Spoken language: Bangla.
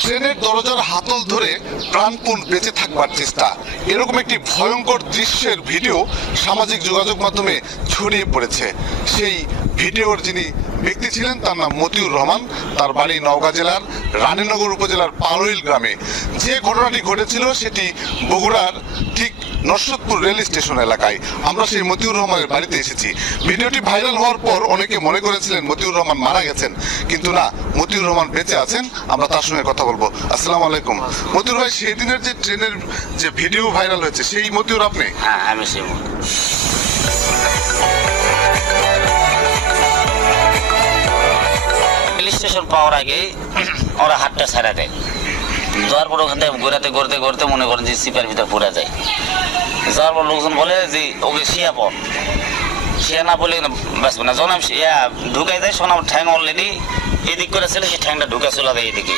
ট্রেনের দরজার হাতল ধরে প্রাণপণ বেঁচে থাকবার চেষ্টা, এরকম একটি ভয়ঙ্কর দৃশ্যের ভিডিও সামাজিক যোগাযোগ মাধ্যমে ছড়িয়ে পড়েছে। সেই ভিডিওর যিনি ব্যক্তি ছিলেন তার নাম মতিউর রহমান, তার বাড়ি নওগাঁ জেলার রানীনগর উপজেলার পারুইল গ্রামে। যে ঘটনাটি ঘটেছিল সেটি বগুড়ার ঠিক নরসদপুর রেল স্টেশন এলাকায়। আমরা সেই মতিউর রহমানের বাড়িতে এসেছি। ভিডিওটি ভাইরাল হওয়ার পর অনেকে মনে করেছিলেন মতিউর রহমান মারা গেছেন, কিন্তু না, মতিউর রহমান বেঁচে আছেন। আমরা তার সঙ্গে কথা বলবো। আসসালামু আলাইকুম মতিউর ভাই, সেই দিনের যে ট্রেনের যে ভিডিও ভাইরাল হয়েছে সেই মতিউর আপনি? হ্যাঁ, আমি সেই রেল স্টেশন পাওয়ার আগে ওরা হাতটা ছাড়া দেয়, যাওয়ার পর ওখান থেকে ঘোরাতে ঘুরতে ঘুরতে মনে করেন যে সিপার ভিতর পড়ে যায়। যাওয়ার পর লোকজন বলে যে ওকে শিয়া পর, শিয়া না বলে বাঁচবে না। যখন আমি ঢুকাই দেয় শোনা ঠ্যাং অলরেডি এদিক করে ছিল, সে ঠ্যাংটা ঢুকে চলে দেয় এদিকে।